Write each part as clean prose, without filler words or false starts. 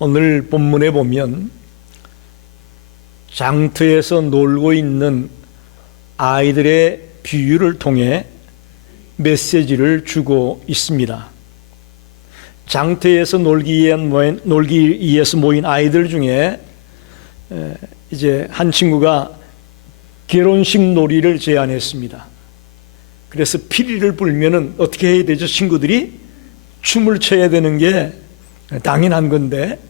오늘 본문에 보면 장터에서 놀고 있는 아이들의 비유를 통해 메시지를 주고 있습니다. 장터에서 놀기 위해서 모인 아이들 중에 이제 한 친구가 결혼식 놀이를 제안했습니다. 그래서 피리를 불면은 어떻게 해야 되죠? 친구들이 춤을 춰야 되는 게 당연한 건데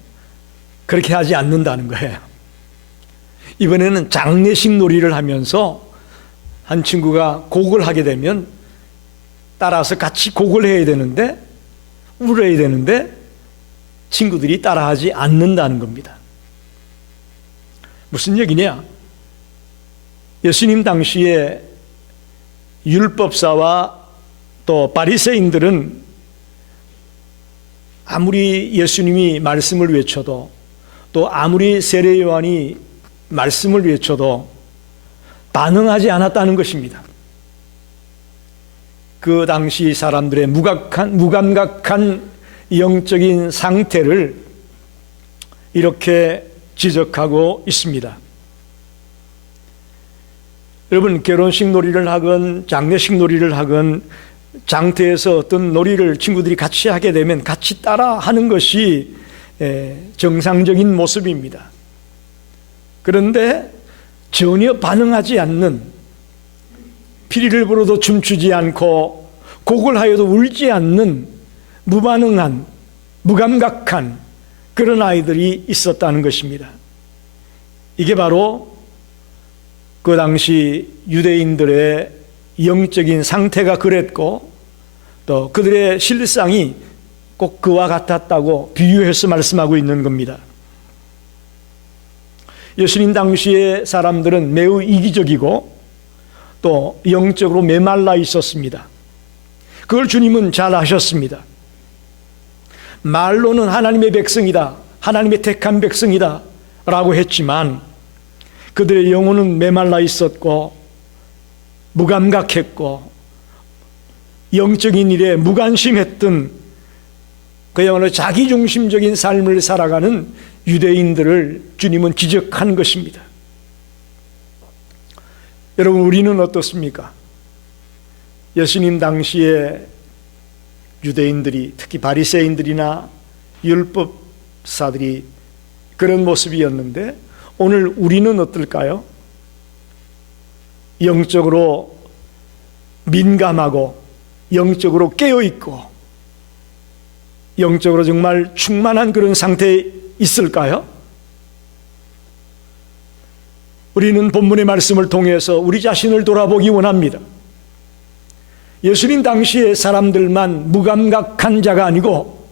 그렇게 하지 않는다는 거예요. 이번에는 장례식 놀이를 하면서 한 친구가 곡을 하게 되면 따라서 같이 곡을 해야 되는데, 울어야 되는데 친구들이 따라하지 않는다는 겁니다. 무슨 얘기냐? 예수님 당시에 율법사와 또 바리새인들은 아무리 예수님이 말씀을 외쳐도, 또 아무리 세례 요한이 말씀을 외쳐도 반응하지 않았다는 것입니다. 그 당시 사람들의 무감각한 영적인 상태를 이렇게 지적하고 있습니다. 여러분, 결혼식 놀이를 하건 장례식 놀이를 하건 장터에서 어떤 놀이를 친구들이 같이 하게 되면 같이 따라 하는 것이 정상적인 모습입니다. 그런데 전혀 반응하지 않는, 피리를 불어도 춤추지 않고 곡을 하여도 울지 않는 무반응한, 무감각한 그런 아이들이 있었다는 것입니다. 이게 바로 그 당시 유대인들의 영적인 상태가 그랬고, 또 그들의 실상이 꼭 그와 같았다고 비유해서 말씀하고 있는 겁니다. 예수님 당시의 사람들은 매우 이기적이고 또 영적으로 메말라 있었습니다. 그걸 주님은 잘 아셨습니다. 말로는 하나님의 백성이다, 하나님의 택한 백성이다 라고 했지만 그들의 영혼은 메말라 있었고 무감각했고 영적인 일에 무관심했던, 그야말로 자기중심적인 삶을 살아가는 유대인들을 주님은 지적한 것입니다. 여러분, 우리는 어떻습니까? 예수님 당시에 유대인들이, 특히 바리새인들이나 율법사들이 그런 모습이었는데 오늘 우리는 어떨까요? 영적으로 민감하고 영적으로 깨어있고 영적으로 정말 충만한 그런 상태에 있을까요? 우리는 본문의 말씀을 통해서 우리 자신을 돌아보기 원합니다. 예수님 당시의 사람들만 무감각한 자가 아니고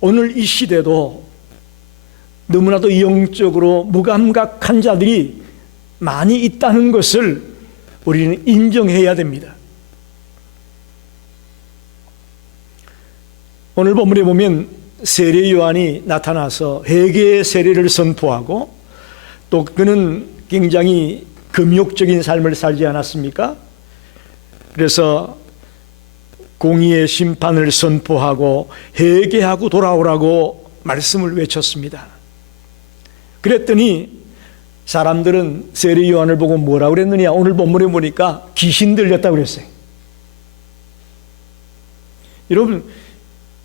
오늘 이 시대도 너무나도 영적으로 무감각한 자들이 많이 있다는 것을 우리는 인정해야 됩니다. 오늘 본문에 보면 세례 요한이 나타나서 회개의 세례를 선포하고, 또 그는 굉장히 금욕적인 삶을 살지 않았습니까? 그래서 공의의 심판을 선포하고 회개하고 돌아오라고 말씀을 외쳤습니다. 그랬더니 사람들은 세례 요한을 보고 뭐라고 그랬느냐? 오늘 본문에 보니까 귀신 들렸다고 그랬어요. 여러분,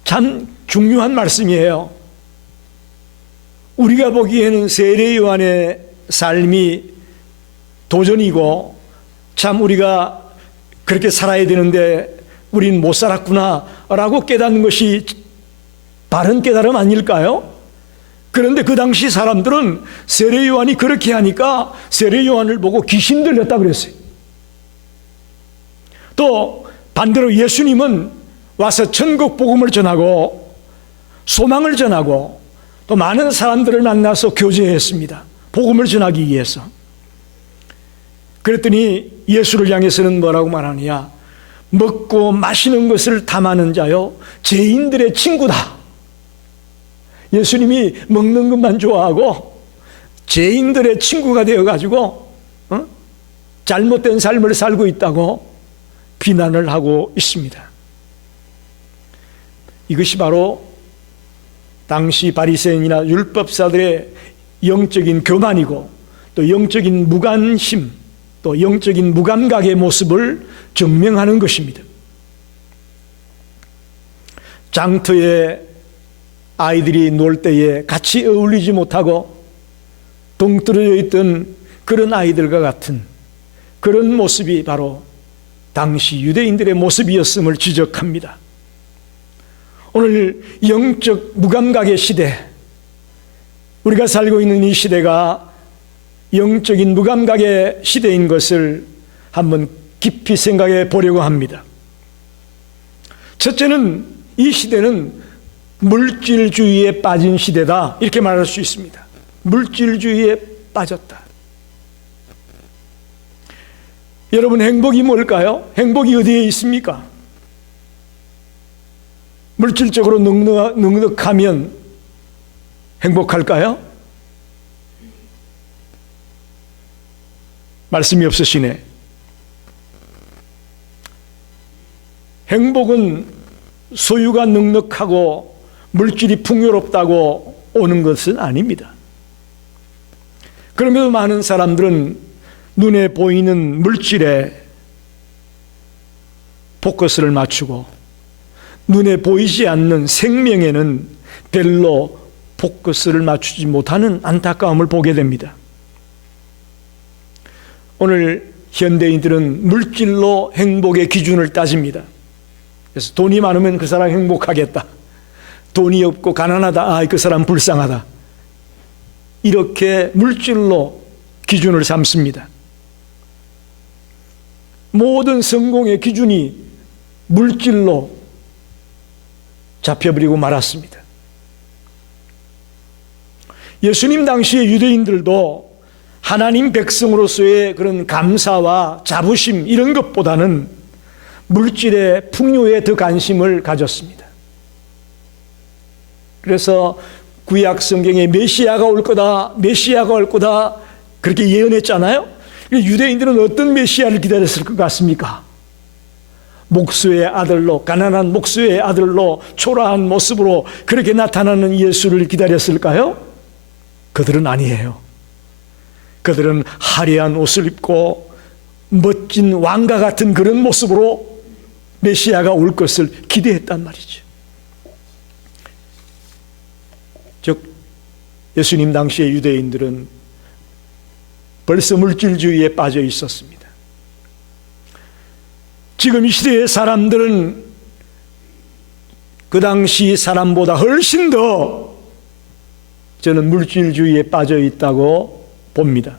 참 중요한 말씀이에요. 우리가 보기에는 세례 요한의 삶이 도전이고 참 우리가 그렇게 살아야 되는데 우린 못 살았구나 라고 깨닫는 것이 바른 깨달음 아닐까요? 그런데 그 당시 사람들은 세례 요한이 그렇게 하니까 세례 요한을 보고 귀신 들렸다고 그랬어요. 또 반대로 예수님은 와서 천국 복음을 전하고 소망을 전하고 또 많은 사람들을 만나서 교제했습니다. 복음을 전하기 위해서. 그랬더니 예수를 향해서는 뭐라고 말하느냐? 먹고 마시는 것을 탐하는 자요, 죄인들의 친구다. 예수님이 먹는 것만 좋아하고 죄인들의 친구가 되어가지고 잘못된 삶을 살고 있다고 비난을 하고 있습니다. 이것이 바로 당시 바리새인이나 율법사들의 영적인 교만이고 또 영적인 무관심, 또 영적인 무감각의 모습을 증명하는 것입니다. 장터에 아이들이 놀 때에 같이 어울리지 못하고 동떨어져 있던 그런 아이들과 같은 그런 모습이 바로 당시 유대인들의 모습이었음을 지적합니다. 오늘 영적 무감각의 시대, 우리가 살고 있는 이 시대가 영적인 무감각의 시대인 것을 한번 깊이 생각해 보려고 합니다. 첫째는 이 시대는 물질주의에 빠진 시대다, 이렇게 말할 수 있습니다. 물질주의에 빠졌다. 여러분, 행복이 뭘까요? 행복이 어디에 있습니까? 물질적으로 넉넉하면 행복할까요? 말씀이 없으시네. 행복은 소유가 넉넉하고 물질이 풍요롭다고 오는 것은 아닙니다. 그럼에도 많은 사람들은 눈에 보이는 물질에 포커스를 맞추고 눈에 보이지 않는 생명에는 별로 포커스를 맞추지 못하는 안타까움을 보게 됩니다. 오늘 현대인들은 물질로 행복의 기준을 따집니다. 그래서 돈이 많으면 그 사람 행복하겠다. 돈이 없고 가난하다. 그 사람 불쌍하다. 이렇게 물질로 기준을 삼습니다. 모든 성공의 기준이 물질로 잡혀버리고 말았습니다. 예수님 당시의 유대인들도 하나님 백성으로서의 그런 감사와 자부심 이런 것보다는 물질의 풍요에 더 관심을 가졌습니다. 그래서 구약 성경에 메시아가 올 거다, 메시아가 올 거다 그렇게 예언했잖아요. 유대인들은 어떤 메시아를 기다렸을 것 같습니까? 목수의 아들로, 가난한 목수의 아들로 초라한 모습으로 그렇게 나타나는 예수를 기다렸을까요? 그들은 아니에요. 그들은 화려한 옷을 입고 멋진 왕과 같은 그런 모습으로 메시아가 올 것을 기대했단 말이죠. 즉 예수님 당시의 유대인들은 벌써 물질주의에 빠져 있었습니다. 지금 이 시대의 사람들은 그 당시 사람보다 훨씬 더 저는 물질주의에 빠져 있다고 봅니다.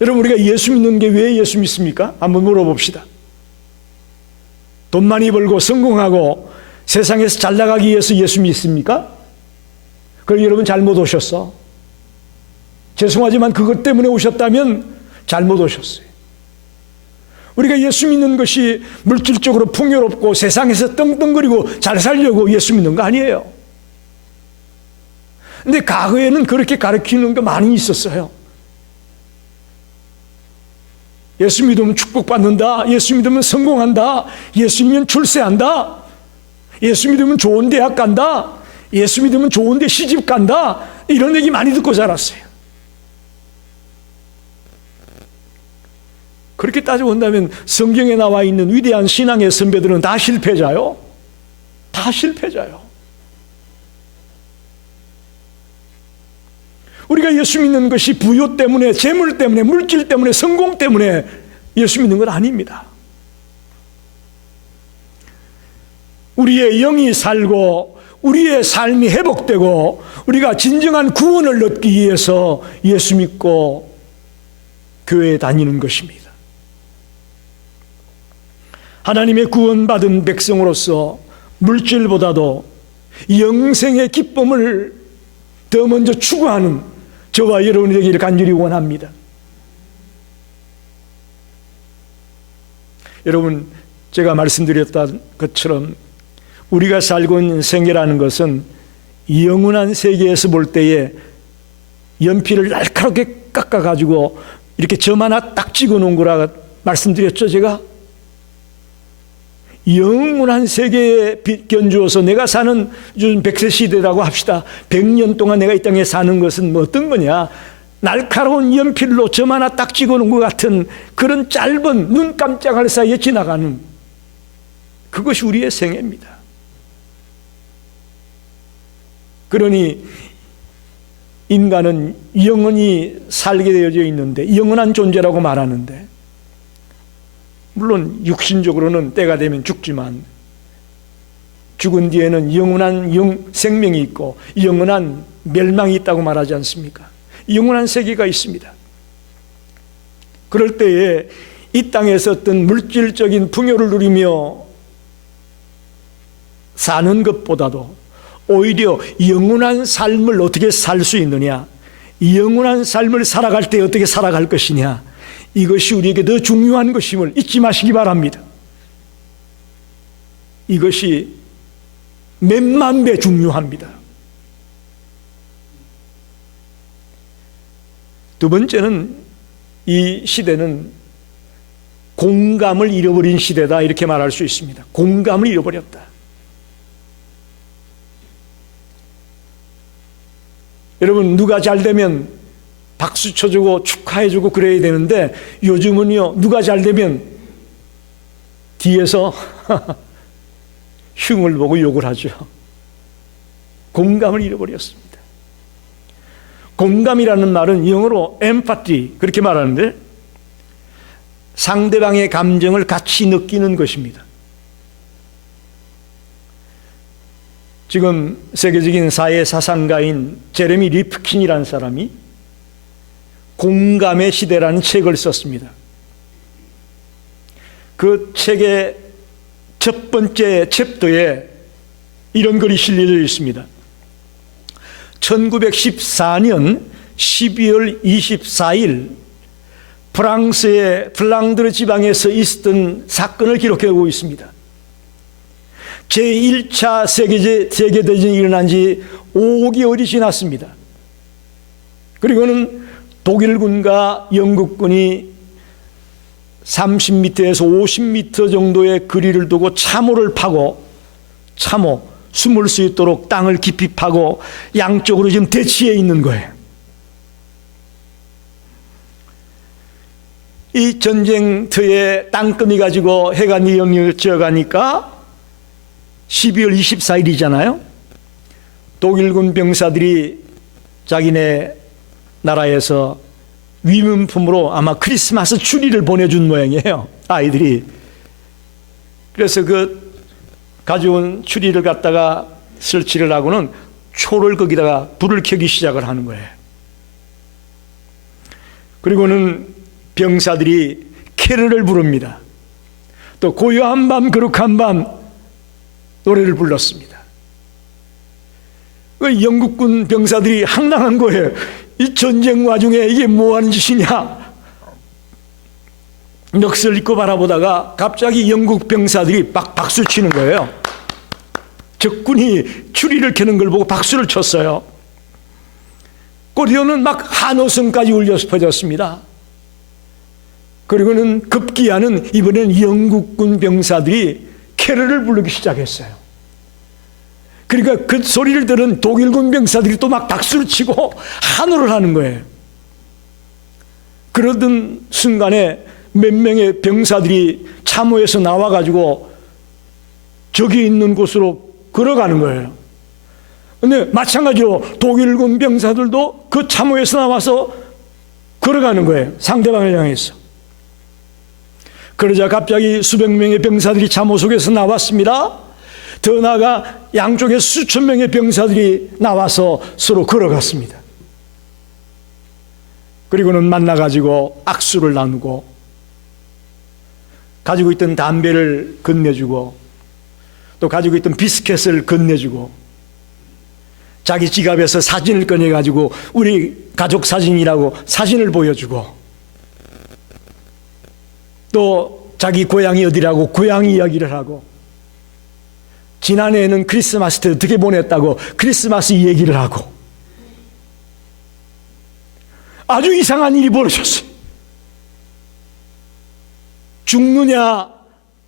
여러분, 우리가 예수 믿는 게 왜 예수 믿습니까? 한번 물어봅시다. 돈 많이 벌고 성공하고 세상에서 잘 나가기 위해서 예수 믿습니까? 그럼 여러분 잘못 오셨어. 죄송하지만 그것 때문에 오셨다면 잘못 오셨어요. 우리가 예수 믿는 것이 물질적으로 풍요롭고 세상에서 떵떵거리고 잘 살려고 예수 믿는 거 아니에요. 근데 과거에는 그렇게 가르치는 게 많이 있었어요. 예수 믿으면 축복받는다. 예수 믿으면 성공한다. 예수 믿으면 출세한다. 예수 믿으면 좋은 대학 간다. 예수 믿으면 좋은 데 시집 간다. 이런 얘기 많이 듣고 자랐어요. 그렇게 따지고 본다면 성경에 나와 있는 위대한 신앙의 선배들은 다 실패자요. 다 실패자요. 우리가 예수 믿는 것이 부요 때문에, 재물 때문에, 물질 때문에, 성공 때문에 예수 믿는 건 아닙니다. 우리의 영이 살고 우리의 삶이 회복되고 우리가 진정한 구원을 얻기 위해서 예수 믿고 교회에 다니는 것입니다. 하나님의 구원받은 백성으로서 물질보다도 영생의 기쁨을 더 먼저 추구하는 저와 여러분이 되기를 간절히 원합니다. 여러분, 제가 말씀드렸던 것처럼 우리가 살고 있는 세계라는 것은 영원한 세계에서 볼 때에 연필을 날카롭게 깎아가지고 이렇게 점 하나 딱 찍어 놓은 거라 말씀드렸죠, 제가? 영원한 세계에 견주어서 내가 사는 요즘 100세 시대라고 합시다. 100년 동안 내가 이 땅에 사는 것은 뭐 어떤 거냐? 날카로운 연필로 점 하나 딱 찍어놓은 것 같은 그런 짧은 눈 깜짝할 사이에 지나가는 그것이 우리의 생애입니다. 그러니 인간은 영원히 살게 되어져 있는데, 영원한 존재라고 말하는데, 물론 육신적으로는 때가 되면 죽지만 죽은 뒤에는 영원한 생명이 있고 영원한 멸망이 있다고 말하지 않습니까? 영원한 세계가 있습니다. 그럴 때에 이 땅에서 어떤 물질적인 풍요를 누리며 사는 것보다도 오히려 영원한 삶을 어떻게 살 수 있느냐, 영원한 삶을 살아갈 때 어떻게 살아갈 것이냐, 이것이 우리에게 더 중요한 것임을 잊지 마시기 바랍니다. 이것이 몇만 배 중요합니다. 두 번째는 이 시대는 공감을 잃어버린 시대다, 이렇게 말할 수 있습니다. 공감을 잃어버렸다. 여러분, 누가 잘 되면 박수 쳐주고 축하해주고 그래야 되는데, 요즘은요, 누가 잘 되면 뒤에서 흉을 보고 욕을 하죠. 공감을 잃어버렸습니다. 공감이라는 말은 영어로 empathy, 그렇게 말하는데, 상대방의 감정을 같이 느끼는 것입니다. 지금 세계적인 사회 사상가인 제레미 리프킨이라는 사람이 공감의 시대라는 책을 썼습니다. 그 책의 첫 번째 챕터에 이런 글이 실려져 있습니다. 1914년 12월 24일 프랑스의 플랑드르 지방에서 있었던 사건을 기록하고 있습니다. 제1차 세계대전이 일어난 지 5개월이 지났습니다. 그리고는 독일군과 영국군이 30m에서 50m 정도의 거리를 두고 참호를 파고, 참호, 숨을 수 있도록 땅을 깊이 파고 양쪽으로 지금 대치해 있는 거예요. 이 전쟁터에 땅끝이 가지고 해가 뉘어져 가니까 12월 24일이잖아요. 독일군 병사들이 자기네 나라에서 위문품으로 아마 크리스마스 추리를 보내준 모양이에요, 아이들이. 그래서 그 가져온 추리를 갖다가 설치를 하고는 초를 거기다가 불을 켜기 시작을 하는 거예요. 그리고는 병사들이 캐럴을 부릅니다. 또 고요한 밤 거룩한 밤 노래를 불렀습니다. 영국군 병사들이 황당한 거예요. 이 전쟁 와중에 이게 뭐하는 짓이냐. 넋을 잃고 바라보다가 갑자기 영국 병사들이 막 박수 치는 거예요. 적군이 추리를 켜는 걸 보고 박수를 쳤어요. 꼬리어는 막 한호성까지 울려 퍼졌습니다. 그리고는 급기야는 이번에는 영국군 병사들이 캐럴을 부르기 시작했어요. 그러니까 그 소리를 들은 독일군 병사들이 또 막 박수를 치고 환호를 하는 거예요. 그러던 순간에 몇 명의 병사들이 참호에서 나와가지고 저기 있는 곳으로 걸어가는 거예요. 근데 마찬가지로 독일군 병사들도 그 참호에서 나와서 걸어가는 거예요, 상대방을 향해서. 그러자 갑자기 수백 명의 병사들이 참호 속에서 나왔습니다. 더 나아가 양쪽에 수천 명의 병사들이 나와서 서로 걸어갔습니다. 그리고는 만나가지고 악수를 나누고 가지고 있던 담배를 건네주고 또 가지고 있던 비스켓을 건네주고 자기 지갑에서 사진을 꺼내가지고 우리 가족 사진이라고 사진을 보여주고 또 자기 고향이 어디라고 고향 이야기를 하고 지난해에는 크리스마스 때 어떻게 보냈다고 크리스마스 얘기를 하고 아주 이상한 일이 벌어졌어요. 죽느냐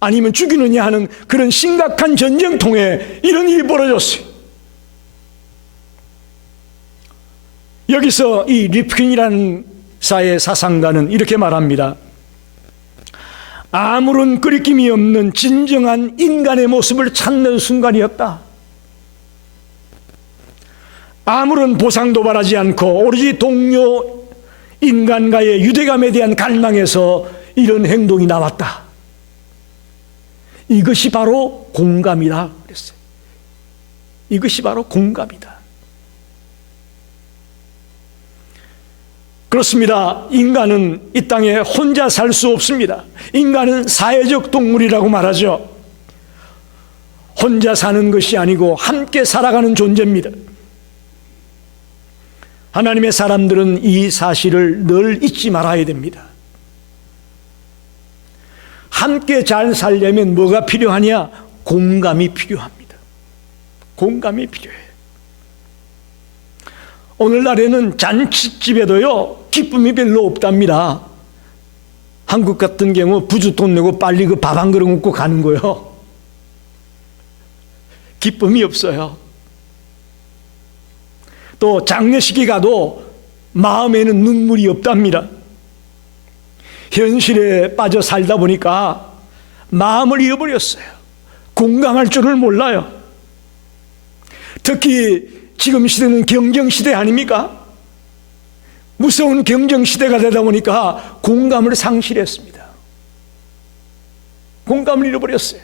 아니면 죽이느냐 하는 그런 심각한 전쟁통에 이런 일이 벌어졌어요. 여기서 이 리프킨이라는 사회 사상가는 이렇게 말합니다. 아무런 거리낌이 없는 진정한 인간의 모습을 찾는 순간이었다. 아무런 보상도 바라지 않고 오로지 동료 인간과의 유대감에 대한 갈망에서 이런 행동이 나왔다. 이것이 바로 공감이다 그랬어요. 이것이 바로 공감이다. 그렇습니다. 인간은 이 땅에 혼자 살 수 없습니다. 인간은 사회적 동물이라고 말하죠. 혼자 사는 것이 아니고 함께 살아가는 존재입니다. 하나님의 사람들은 이 사실을 늘 잊지 말아야 됩니다. 함께 잘 살려면 뭐가 필요하냐? 공감이 필요합니다. 공감이 필요해요. 오늘날에는 잔치집에도요 기쁨이 별로 없답니다. 한국 같은 경우 부주 돈 내고 빨리 그 밥 한 그릇 먹고 가는 거요. 기쁨이 없어요. 또 장례식에 가도 마음에는 눈물이 없답니다. 현실에 빠져 살다 보니까 마음을 잃어버렸어요. 공감할 줄을 몰라요. 특히 지금 시대는 경쟁시대 아닙니까? 무서운 경쟁시대가 되다 보니까 공감을 상실했습니다. 공감을 잃어버렸어요.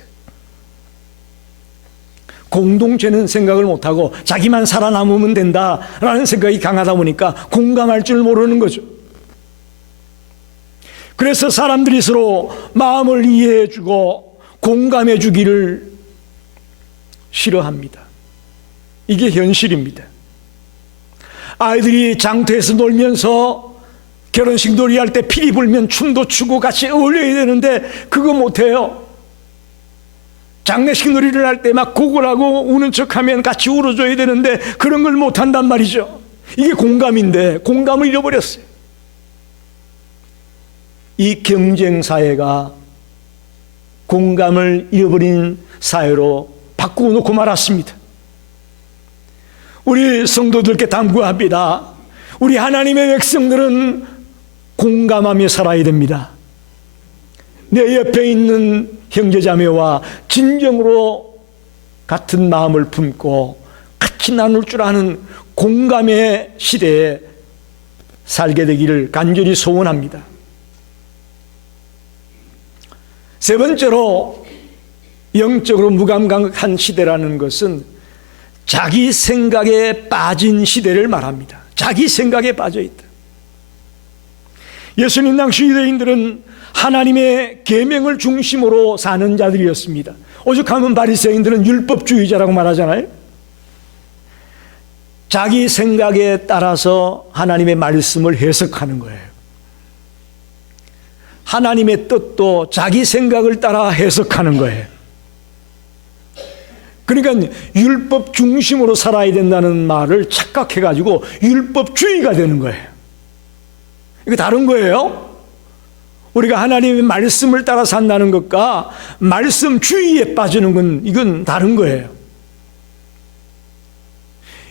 공동체는 생각을 못하고 자기만 살아남으면 된다라는 생각이 강하다 보니까 공감할 줄 모르는 거죠. 그래서 사람들이 서로 마음을 이해해주고 공감해주기를 싫어합니다. 이게 현실입니다. 아이들이 장터에서 놀면서 결혼식 놀이할 때 피리 불면 춤도 추고 같이 어울려야 되는데 그거 못해요. 장례식 놀이를 할 때 막 고글하고 우는 척하면 같이 울어줘야 되는데 그런 걸 못한단 말이죠. 이게 공감인데 공감을 잃어버렸어요. 이 경쟁사회가 공감을 잃어버린 사회로 바꾸어 놓고 말았습니다. 우리 성도들께 당부합니다. 우리 하나님의 백성들은 공감하며 살아야 됩니다. 내 옆에 있는 형제자매와 진정으로 같은 마음을 품고 같이 나눌 줄 아는 공감의 시대에 살게 되기를 간절히 소원합니다. 세 번째로 영적으로 무감각한 시대라는 것은 자기 생각에 빠진 시대를 말합니다. 자기 생각에 빠져 있다. 예수님 당시 유대인들은 하나님의 계명을 중심으로 사는 자들이었습니다. 오죽하면 바리새인들은 율법주의자라고 말하잖아요. 자기 생각에 따라서 하나님의 말씀을 해석하는 거예요. 하나님의 뜻도 자기 생각을 따라 해석하는 거예요. 그러니까 율법 중심으로 살아야 된다는 말을 착각해가지고 율법주의가 되는 거예요. 이거 다른 거예요. 우리가 하나님의 말씀을 따라 산다는 것과 말씀주의에 빠지는 건 이건 다른 거예요.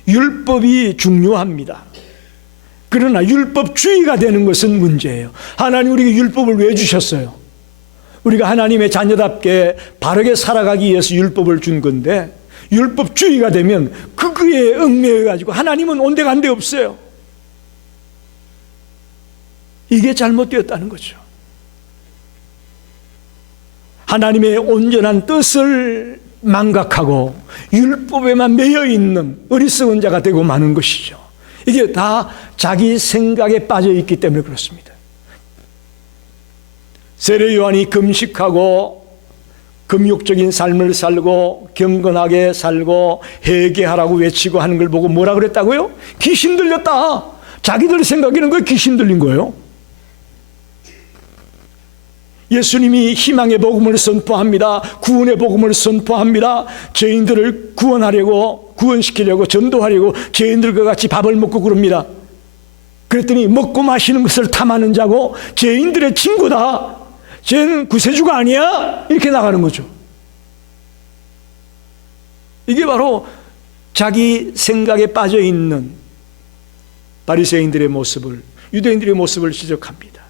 율법이 중요합니다. 그러나 율법주의가 되는 것은 문제예요. 하나님 우리에게 율법을 왜 주셨어요? 우리가 하나님의 자녀답게 바르게 살아가기 위해서 율법을 준 건데 율법주의가 되면 그거에 얽매여가지고 하나님은 온데간데 없어요. 이게 잘못되었다는 거죠. 하나님의 온전한 뜻을 망각하고 율법에만 매여있는 어리석은 자가 되고 마는 것이죠. 이게 다 자기 생각에 빠져 있기 때문에 그렇습니다. 세례 요한이 금식하고 금욕적인 삶을 살고 경건하게 살고 회개하라고 외치고 하는 걸 보고 뭐라 그랬다고요? 귀신 들렸다. 자기들 생각에는 그게 귀신 들린 거예요. 예수님이 희망의 복음을 선포합니다. 구원의 복음을 선포합니다. 죄인들을 구원하려고 구원시키려고 전도하려고 죄인들과 같이 밥을 먹고 그럽니다. 그랬더니 먹고 마시는 것을 탐하는 자고 죄인들의 친구다. 쟤는 구세주가 아니야? 이렇게 나가는 거죠. 이게 바로 자기 생각에 빠져 있는 바리새인들의 모습을, 유대인들의 모습을 지적합니다.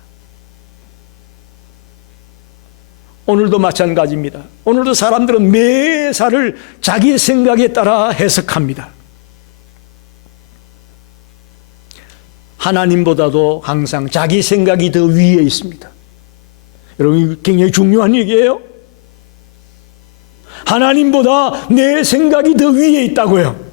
오늘도 마찬가지입니다. 오늘도 사람들은 매사를 자기의 생각에 따라 해석합니다. 하나님보다도 항상 자기 생각이 더 위에 있습니다. 여러분, 굉장히 중요한 얘기예요. 하나님보다 내 생각이 더 위에 있다고요.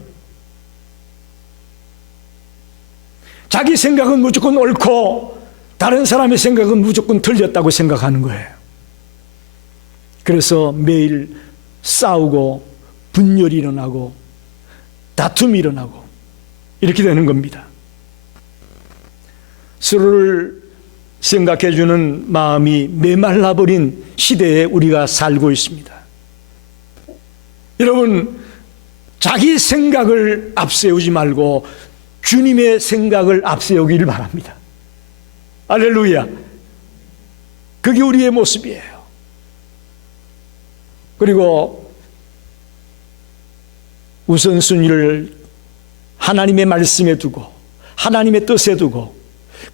자기 생각은 무조건 옳고 다른 사람의 생각은 무조건 틀렸다고 생각하는 거예요. 그래서 매일 싸우고 분열이 일어나고 다툼이 일어나고 이렇게 되는 겁니다. 서로를 생각해 주는 마음이 메말라버린 시대에 우리가 살고 있습니다. 여러분, 자기 생각을 앞세우지 말고 주님의 생각을 앞세우기를 바랍니다. 할렐루야. 그게 우리의 모습이에요. 그리고 우선순위를 하나님의 말씀에 두고 하나님의 뜻에 두고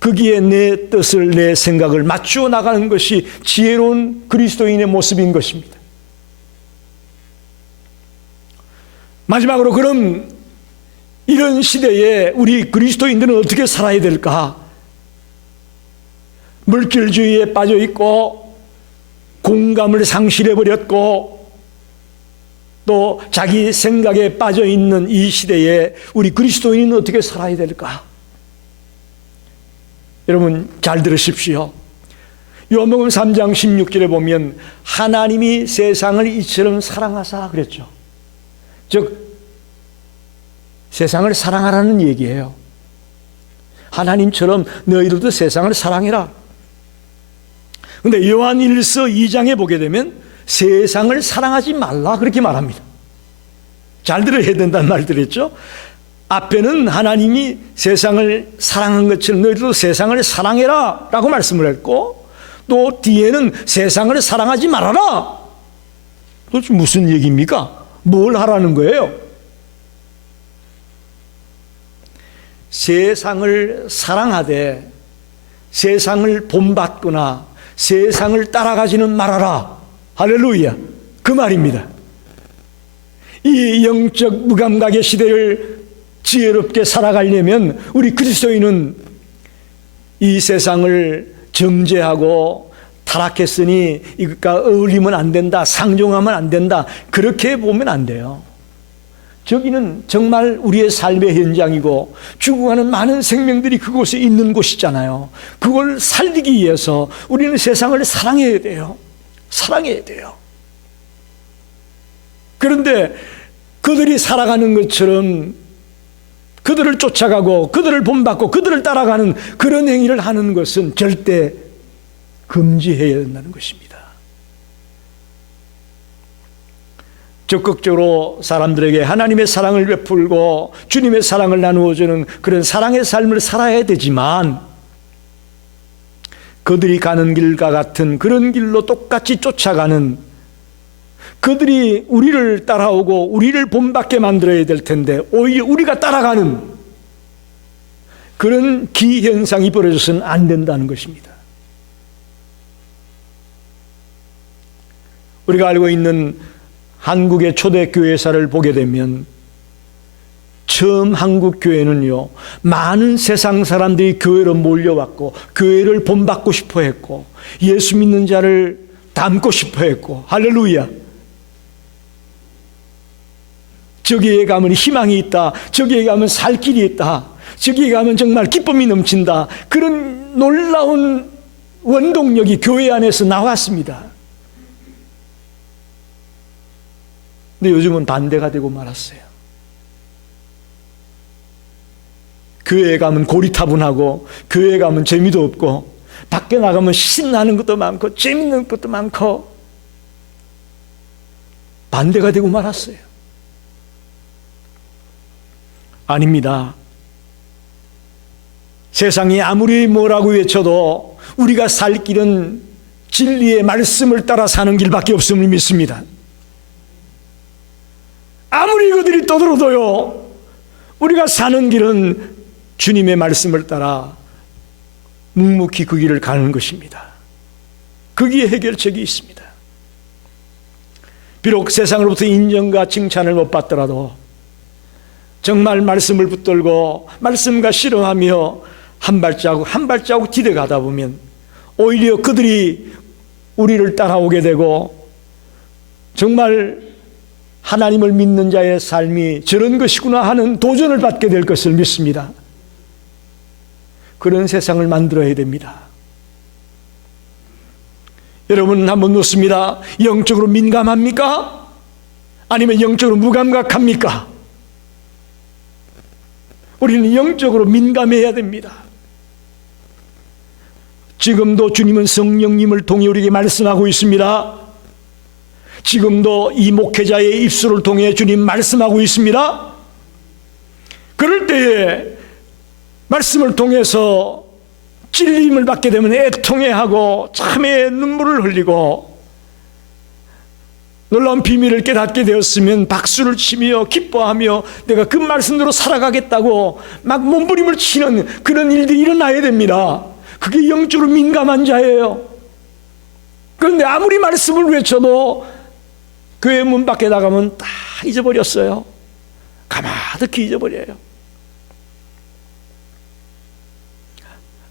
거기에 내 뜻을, 내 생각을 맞추어 나가는 것이 지혜로운 그리스도인의 모습인 것입니다. 마지막으로, 그럼 이런 시대에 우리 그리스도인들은 어떻게 살아야 될까? 물질주의에 빠져 있고 공감을 상실해버렸고 또 자기 생각에 빠져 있는 이 시대에 우리 그리스도인은 어떻게 살아야 될까? 여러분, 잘 들으십시오. 요한복음 3장 16절에 보면 하나님이 세상을 이처럼 사랑하사 그랬죠. 즉 세상을 사랑하라는 얘기예요. 하나님처럼 너희들도 세상을 사랑해라. 그런데 요한 1서 2장에 보게 되면 세상을 사랑하지 말라 그렇게 말합니다. 잘 들어야 된다는 말 들었죠? 앞에는 하나님이 세상을 사랑한 것처럼 너희들도 세상을 사랑해라 라고 말씀을 했고, 또 뒤에는 세상을 사랑하지 말아라. 도대체 무슨 얘기입니까? 뭘 하라는 거예요? 세상을 사랑하되 세상을 본받거나 세상을 따라가지는 말아라. 할렐루야. 그 말입니다. 이 영적 무감각의 시대를 지혜롭게 살아가려면 우리 그리스도인은 이 세상을 정죄하고 타락했으니 이것과 어울리면 안 된다, 상종하면 안 된다, 그렇게 보면 안 돼요. 저기는 정말 우리의 삶의 현장이고 죽어가는 많은 생명들이 그곳에 있는 곳이잖아요. 그걸 살리기 위해서 우리는 세상을 사랑해야 돼요. 사랑해야 돼요. 그런데 그들이 살아가는 것처럼 그들을 쫓아가고 그들을 본받고 그들을 따라가는 그런 행위를 하는 것은 절대 금지해야 된다는 것입니다. 적극적으로 사람들에게 하나님의 사랑을 베풀고 주님의 사랑을 나누어주는 그런 사랑의 삶을 살아야 되지만, 그들이 가는 길과 같은 그런 길로 똑같이 쫓아가는, 그들이 우리를 따라오고 우리를 본받게 만들어야 될 텐데 오히려 우리가 따라가는 그런 기현상이 벌어져서는 안 된다는 것입니다. 우리가 알고 있는 한국의 초대 교회사를 보게 되면 처음 한국 교회는요, 많은 세상 사람들이 교회로 몰려왔고 교회를 본받고 싶어 했고 예수 믿는 자를 닮고 싶어 했고, 할렐루야. 저기에 가면 희망이 있다, 저기에 가면 살 길이 있다, 저기에 가면 정말 기쁨이 넘친다, 그런 놀라운 원동력이 교회 안에서 나왔습니다. 근데 요즘은 반대가 되고 말았어요. 교회에 가면 고리타분하고 교회에 가면 재미도 없고 밖에 나가면 신나는 것도 많고 재밌는 것도 많고 반대가 되고 말았어요. 아닙니다. 세상이 아무리 뭐라고 외쳐도 우리가 살 길은 진리의 말씀을 따라 사는 길밖에 없음을 믿습니다. 아무리 그들이 떠들어도요, 우리가 사는 길은 주님의 말씀을 따라 묵묵히 그 길을 가는 것입니다. 거기에 해결책이 있습니다. 비록 세상으로부터 인정과 칭찬을 못 받더라도 정말 말씀을 붙들고 말씀과 실험하며 한 발자국 한 발자국 디뎌가다 보면 오히려 그들이 우리를 따라오게 되고 정말 하나님을 믿는 자의 삶이 저런 것이구나 하는 도전을 받게 될 것을 믿습니다. 그런 세상을 만들어야 됩니다. 여러분 한번 묻습니다. 영적으로 민감합니까? 아니면 영적으로 무감각합니까? 우리는 영적으로 민감해야 됩니다. 지금도 주님은 성령님을 통해 우리에게 말씀하고 있습니다. 지금도 이 목회자의 입술을 통해 주님 말씀하고 있습니다. 그럴 때에 말씀을 통해서 찔림을 받게 되면 애통해하고 참회의 눈물을 흘리고 놀라운 비밀을 깨닫게 되었으면 박수를 치며 기뻐하며 내가 그 말씀대로 살아가겠다고 막 몸부림을 치는 그런 일들이 일어나야 됩니다. 그게 영적으로 민감한 자예요. 그런데 아무리 말씀을 외쳐도 교회 문 밖에 나가면 다 잊어버렸어요. 가마득히 잊어버려요.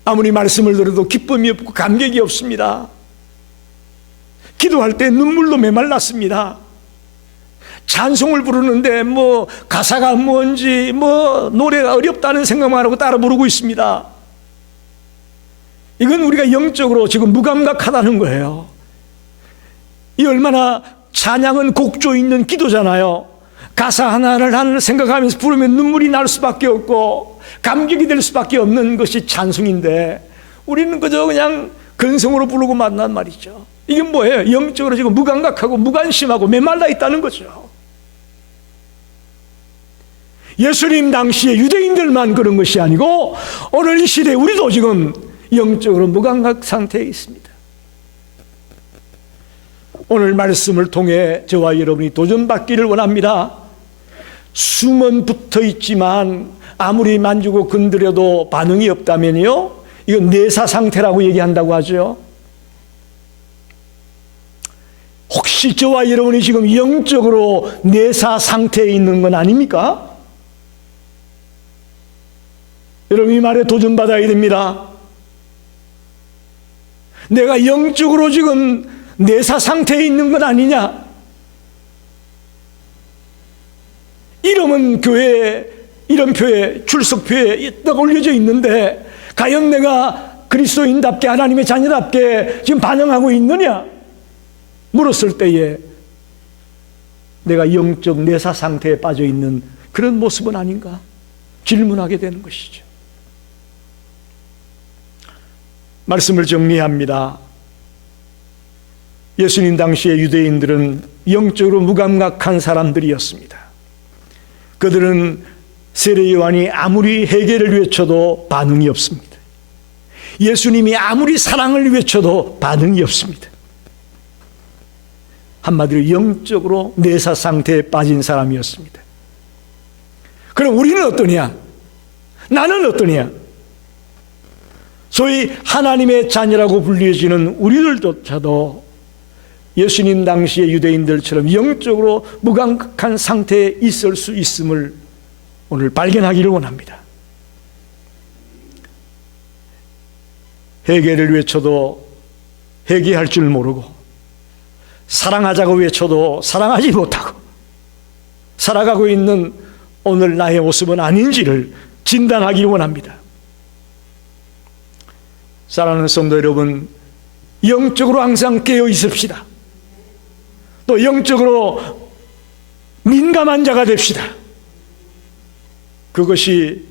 아무리 말씀을 들어도 기쁨이 없고 감격이 없습니다. 기도할 때 눈물로 메말랐습니다. 찬송을 부르는데 뭐 가사가 뭔지 뭐 노래가 어렵다는 생각만 하고 따라 부르고 있습니다. 이건 우리가 영적으로 지금 무감각하다는 거예요. 이 얼마나 찬양은 곡조 있는 기도잖아요. 가사 하나를 생각하면서 부르면 눈물이 날 수밖에 없고 감격이 될 수밖에 없는 것이 찬송인데 우리는 그저 그냥 근성으로 부르고 만난 말이죠. 이게 뭐예요? 영적으로 지금 무감각하고 무관심하고 메말라 있다는 거죠. 예수님 당시에 유대인들만 그런 것이 아니고 오늘 이 시대에 우리도 지금 영적으로 무감각 상태에 있습니다. 오늘 말씀을 통해 저와 여러분이 도전받기를 원합니다. 숨은 붙어 있지만 아무리 만지고 건드려도 반응이 없다면요, 이건 내사 상태라고 얘기한다고 하죠. 혹시 저와 여러분이 지금 영적으로 내사 상태에 있는 건 아닙니까? 여러분 이 말에 도전받아야 됩니다. 내가 영적으로 지금 내사 상태에 있는 건 아니냐? 이름은 교회에, 이름표에, 출석표에 딱 올려져 있는데 과연 내가 그리스도인답게 하나님의 자녀답게 지금 반응하고 있느냐? 물었을 때에 내가 영적 내사 상태에 빠져 있는 그런 모습은 아닌가? 질문하게 되는 것이죠. 말씀을 정리합니다. 예수님 당시의 유대인들은 영적으로 무감각한 사람들이었습니다. 그들은 세례 요한이 아무리 회개를 외쳐도 반응이 없습니다. 예수님이 아무리 사랑을 외쳐도 반응이 없습니다. 한마디로 영적으로 내사 상태에 빠진 사람이었습니다. 그럼 우리는 어떠냐? 나는 어떠냐? 소위 하나님의 자녀라고 불려지는 우리들조차도 예수님 당시의 유대인들처럼 영적으로 무감각한 상태에 있을 수 있음을 오늘 발견하기를 원합니다. 회개를 외쳐도 회개할 줄 모르고 사랑하자고 외쳐도 사랑하지 못하고 살아가고 있는 오늘 나의 모습은 아닌지를 진단하기를 원합니다. 사랑하는 성도 여러분, 영적으로 항상 깨어 있읍시다. 또 영적으로 민감한 자가 됩시다. 그것이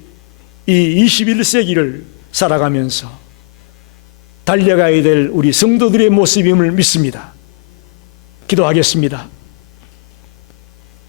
이 21세기를 살아가면서 달려가야 될 우리 성도들의 모습임을 믿습니다. 기도하겠습니다.